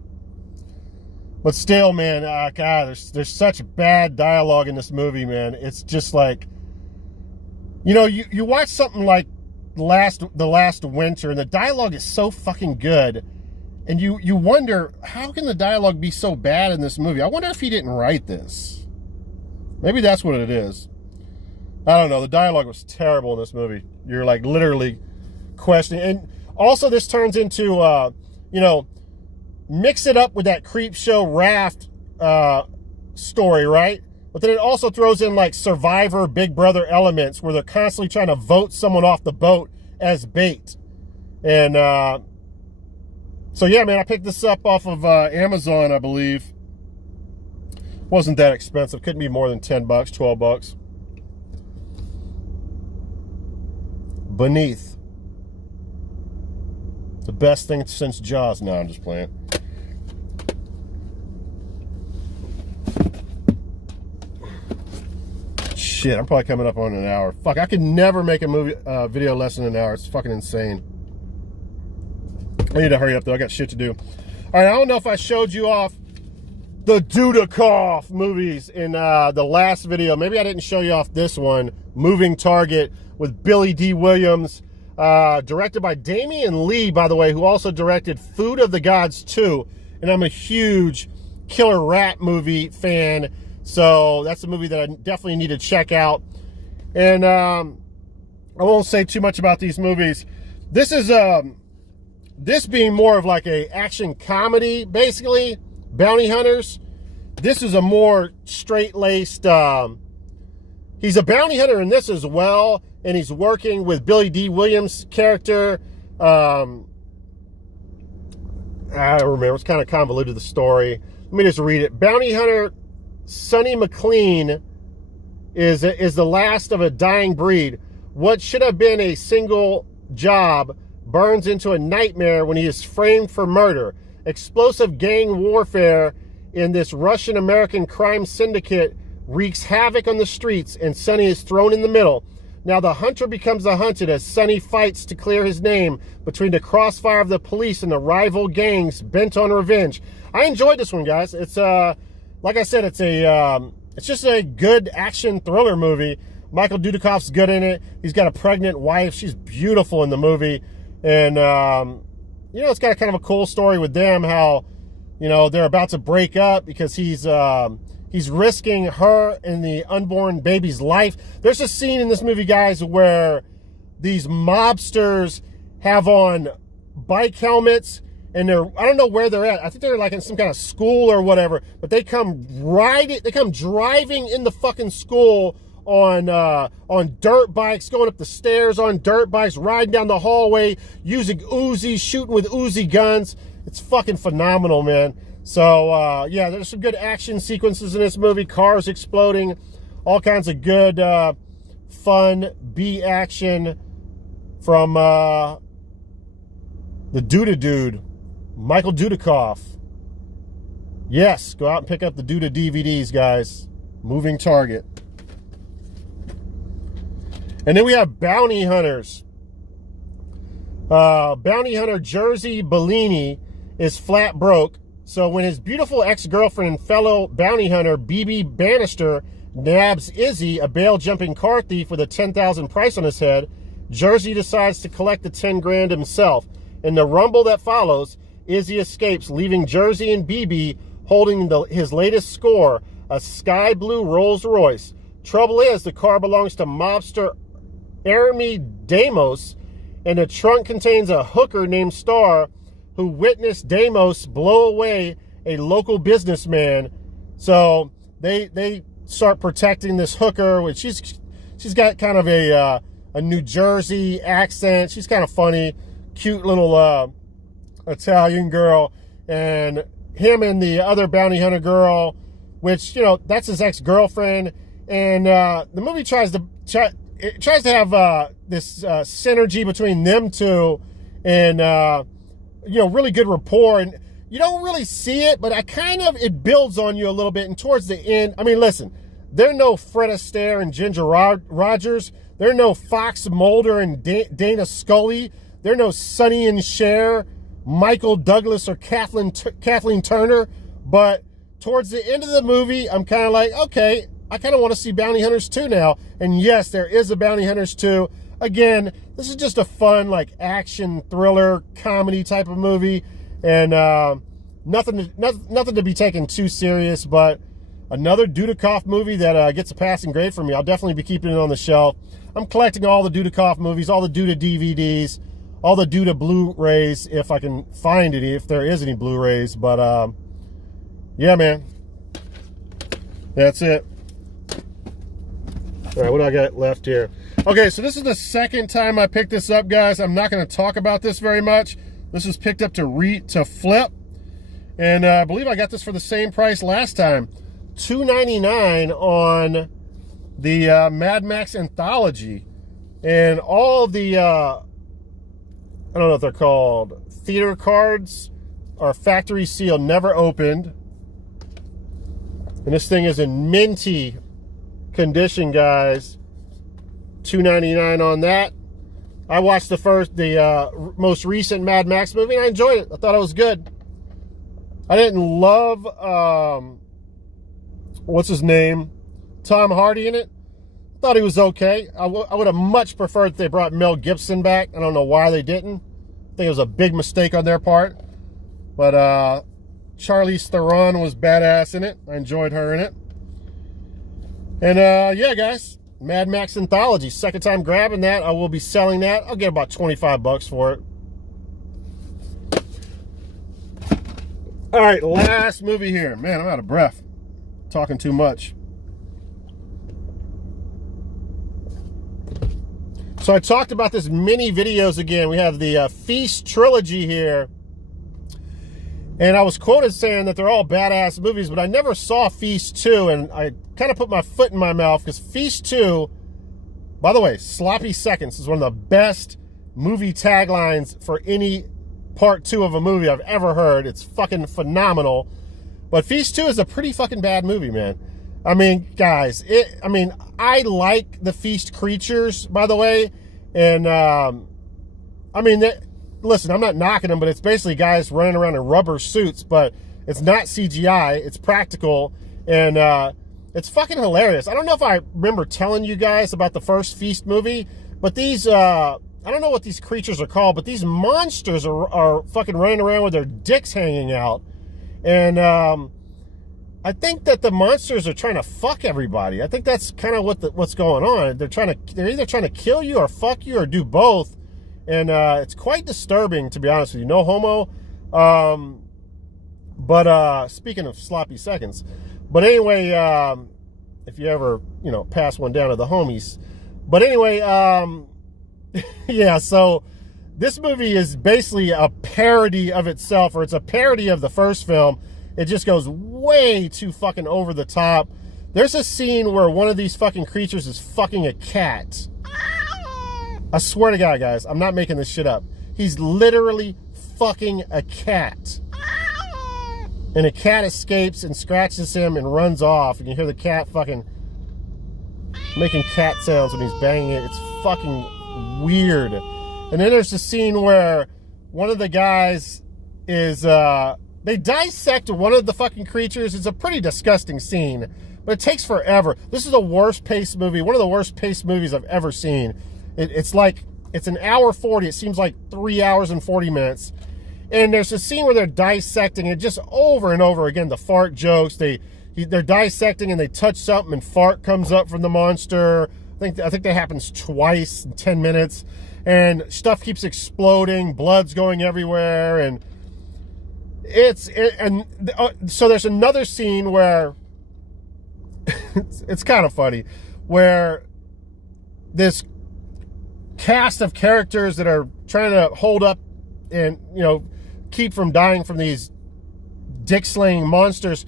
But still, man, God, there's such bad dialogue in this movie, man. It's just like, you know, you watch something like the last winter, and the dialogue is so fucking good, and you wonder, how can the dialogue be so bad in this movie? I wonder if he didn't write this. Maybe that's what it is. I don't know. The dialogue was terrible in this movie. You're like literally questioning. And also this turns into, you know, mix it up with that creep show Raft story, right? But then it also throws in like Survivor, Big Brother elements where they're constantly trying to vote someone off the boat as bait. And so yeah, man, I picked this up off of Amazon, I believe. Wasn't that expensive. Couldn't be more than 10 bucks, 12 bucks. Beneath. The best thing since Jaws. No, I'm just playing. Shit, I'm probably coming up on an hour. Fuck, I could never make a movie video less than an hour. It's fucking insane. I need to hurry up, though. I got shit to do. All right, I don't know if I showed you off the Dudikov movies in the last video. Maybe I didn't show you off this one, Moving Target, with Billy D. Williams, directed by Damian Lee, by the way, who also directed Food of the Gods 2. And I'm a huge killer rat movie fan, so that's a movie that I definitely need to check out. And I won't say too much about these movies. This is this being more of like a action comedy, basically, bounty hunters. This is a more straight-laced, he's a bounty hunter in this as well, and he's working with Billy D. Williams' character. I don't remember. It's kind of convoluted, the story. Let me just read it. Bounty hunter Sonny McLean is the last of a dying breed. What should have been a single job burns into a nightmare when he is framed for murder. Explosive gang warfare in this Russian-American crime syndicate wreaks havoc on the streets, and Sonny is thrown in the middle. Now the hunter becomes the hunted as Sonny fights to clear his name between the crossfire of the police and the rival gangs bent on revenge. I enjoyed this one, guys. It's like I said, it's just a good action thriller movie. Michael Dudikov's good in it. He's got a pregnant wife. She's beautiful in the movie. And you know, it's got kind of a cool story with them, how, you know, they're about to break up because he's risking her and the unborn baby's life. There's a scene in this movie, guys, where these mobsters have on bike helmets, and I don't know where they're at. I think they're like in some kind of school or whatever, but they come driving in the fucking school on dirt bikes, going up the stairs on dirt bikes, riding down the hallway, using Uzis, shooting with Uzi guns. It's fucking phenomenal, man. So, yeah, there's some good action sequences in this movie. Cars exploding. All kinds of good, fun B action from the Dude, Michael Dudikov. Yes, go out and pick up the Duda DVDs, guys. Moving Target. And then we have Bounty Hunters. Bounty Hunter Jersey Bellini is flat broke. So when his beautiful ex-girlfriend and fellow bounty hunter, BB Bannister, nabs Izzy, a bail-jumping car thief with a $10,000 price on his head, Jersey decides to collect the 10 grand himself. In the rumble that follows, Izzy escapes, leaving Jersey and BB holding his latest score, a sky blue Rolls Royce. Trouble is, the car belongs to mobster Army Damos, and the trunk contains a hooker named Star, who witnessed Damos blow away a local businessman. So they start protecting this hooker, which she's got kind of a New Jersey accent. She's kind of funny, cute little Italian girl, and him and the other bounty hunter girl, which, you know, that's his ex-girlfriend. And the movie it tries to have this synergy between them two, and really good rapport. And you don't really see it, but it builds on you a little bit. And towards the end, I mean, listen, they're no Fred Astaire and Ginger Rogers. They're no Fox Mulder and Dana Scully. They're no Sonny and Cher, Michael Douglas, or Kathleen Turner. But towards the end of the movie, I'm kind of like, okay, I kind of want to see Bounty Hunters 2 now. And yes, there is a Bounty Hunters 2. Again, this is just a fun, like, action, thriller, comedy type of movie. And nothing to be taken too serious, but another Dudikov movie that gets a passing grade for me. I'll definitely be keeping it on the shelf. I'm collecting all the Dudikov movies, all the Duda DVDs, all the Duda Blu-rays, if I can find any, if there is any Blu-rays. But, yeah, man. That's it. All right, what do I got left here? Okay, so this is the second time I picked this up, guys. I'm not going to talk about this very much. This was picked up to flip. And I believe I got this for the same price last time. $2.99 on the Mad Max anthology. And all the, I don't know if they're called theater cards, are factory sealed, never opened. And this thing is in minty condition, guys. $2.99 on that. I watched the most recent Mad Max movie, and I enjoyed it. I thought it was good. I didn't love, what's his name? Tom Hardy in it. Thought he was okay. I would have much preferred if they brought Mel Gibson back. I don't know why they didn't. I think it was a big mistake on their part. But Charlize Theron was badass in it. I enjoyed her in it. And yeah, guys, Mad Max Anthology. Second time grabbing that. I will be selling that. I'll get about 25 bucks for it. All right, last movie here. Man, I'm out of breath. Talking too much. So I talked about this many videos again. We have the Feast trilogy here. And I was quoted saying that they're all badass movies, but I never saw Feast 2, and I kind of put my foot in my mouth, because Feast 2, by the way, Sloppy Seconds is one of the best movie taglines for any part 2 of a movie I've ever heard. It's fucking phenomenal. But Feast 2 is a pretty fucking bad movie, man. I mean, guys, I like the Feast creatures, by the way. And, listen, I'm not knocking them, but it's basically guys running around in rubber suits, but it's not CGI. It's practical. And it's fucking hilarious. I don't know if I remember telling you guys about the first Feast movie, but these, I don't know what these creatures are called, but these monsters are fucking running around with their dicks hanging out. And I think that the monsters are trying to fuck everybody. I think that's kind of what's going on. They're either trying to kill you or fuck you or do both. And it's quite disturbing, to be honest with you. No homo. But speaking of sloppy seconds. But anyway, if you ever, pass one down to the homies. But anyway, yeah, so this movie is basically a parody of itself, or it's a parody of the first film. It just goes way too fucking over the top. There's a scene where one of these fucking creatures is fucking a cat. I swear to God, guys, I'm not making this shit up. He's literally fucking a cat. And a cat escapes and scratches him and runs off. And you hear the cat fucking making cat sounds when he's banging it. It's fucking weird. And then there's a scene where one of the guys is, they dissect one of the fucking creatures. It's a pretty disgusting scene, but it takes forever. This is the worst paced movie, one of the worst paced movies I've ever seen. It's like, it's an hour 40. It seems like 3 hours and 40 minutes. And there's a scene where they're dissecting it just over and over again. The fart jokes. They're dissecting and they touch something and fart comes up from the monster. I think that happens twice in 10 minutes. And stuff keeps exploding. Blood's going everywhere. And so there's another scene where it's kind of funny, where this cast of characters that are trying to hold up and keep from dying from these dick slaying monsters,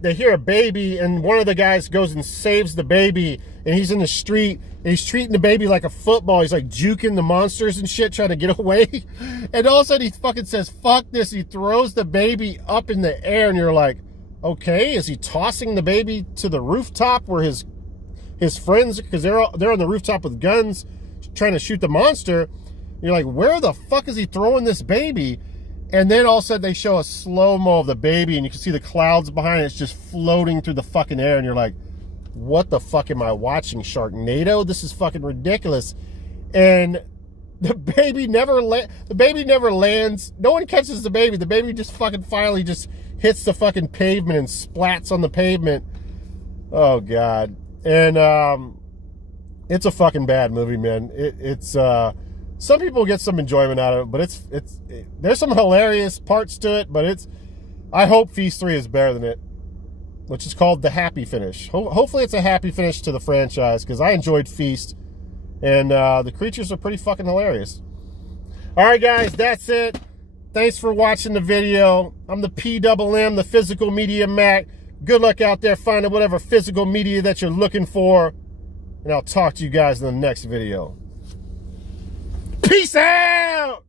they hear a baby, and one of the guys goes and saves the baby, and he's in the street And he's treating the baby like a football. He's like juking the monsters and shit, trying to get away. And all of a sudden he fucking says, fuck this. He throws the baby up in the air, and you're like, okay, is he tossing the baby to the rooftop where his friends, because they're on the rooftop with guns trying to shoot the monster. You're like, where the fuck is he throwing this baby? And then all of a sudden they show a slow-mo of the baby, and you can see the clouds behind it. It's just floating through the fucking air, and you're like, what the fuck am I watching? Sharknado? This is fucking ridiculous. And the baby never lands. No one catches the baby. The baby just fucking finally just hits the fucking pavement and splats on the pavement. Oh God. And it's a fucking bad movie, man. It's some people get some enjoyment out of it, but there's some hilarious parts to it, but I hope Feast 3 is better than it, which is called The Happy Finish. Hopefully it's a happy finish to the franchise, because I enjoyed Feast, and the creatures are pretty fucking hilarious. All right, guys, that's it. Thanks for watching the video. I'm the PMM, the Physical Media Mac. Good luck out there finding whatever physical media that you're looking for, and I'll talk to you guys in the next video. Peace out!